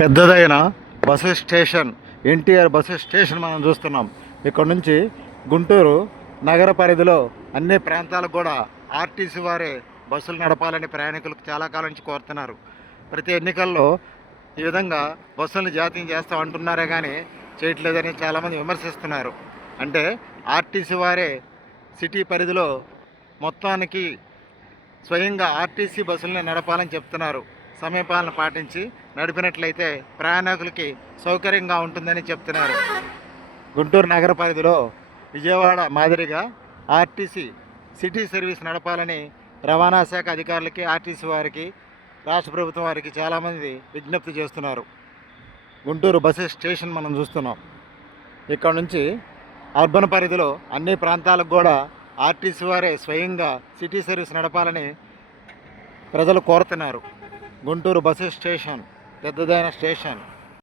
పెద్దదైన bus station NTR bus station మనం చూస్తున్నాం. ఇక్కడ నుంచి గుంటూరు నగర పరిధిలో అన్ని ప్రాంతాలకు కూడా ఆర్టీసీ వారే బస్సులు నడపాలని ప్రయాణికులకు చాలా కాలం నుంచి కోరుతున్నారు. ప్రతి ఎన్నికల్లో ఈ విధంగా బస్సులను జాతీయం చేస్తాం అంటున్నారే కానీ చేయట్లేదని చాలామంది విమర్శిస్తున్నారు. అంటే ఆర్టీసీ వారే సిటీ పరిధిలో మొత్తానికి స్వయంగా ఆర్టీసీ బస్సులను నడపాలని చెప్తున్నారు. సమయపాలన పాటించి నడిపినట్లయితే ప్రయాణికులకి సౌకర్యంగా ఉంటుందని చెప్తున్నారు. గుంటూరు నగర పరిధిలో విజయవాడ మాదిరిగా ఆర్టీసీ సిటీ సర్వీస్ నడపాలని రవాణా శాఖ అధికారులకి, ఆర్టీసీ వారికి, రాష్ట్ర ప్రభుత్వం వారికి చాలామంది విజ్ఞప్తి చేస్తున్నారు. గుంటూరు బస్సు స్టేషన్ మనం చూస్తున్నాం. ఇక్కడ నుంచి అర్బన్ పరిధిలో అన్ని ప్రాంతాలకు కూడా ఆర్టీసీ వారే స్వయంగా సిటీ సర్వీస్ నడపాలని ప్రజలు కోరుతున్నారు. గుంటూరు బస్సు స్టేషన్ పెద్దదైన స్టేషన్.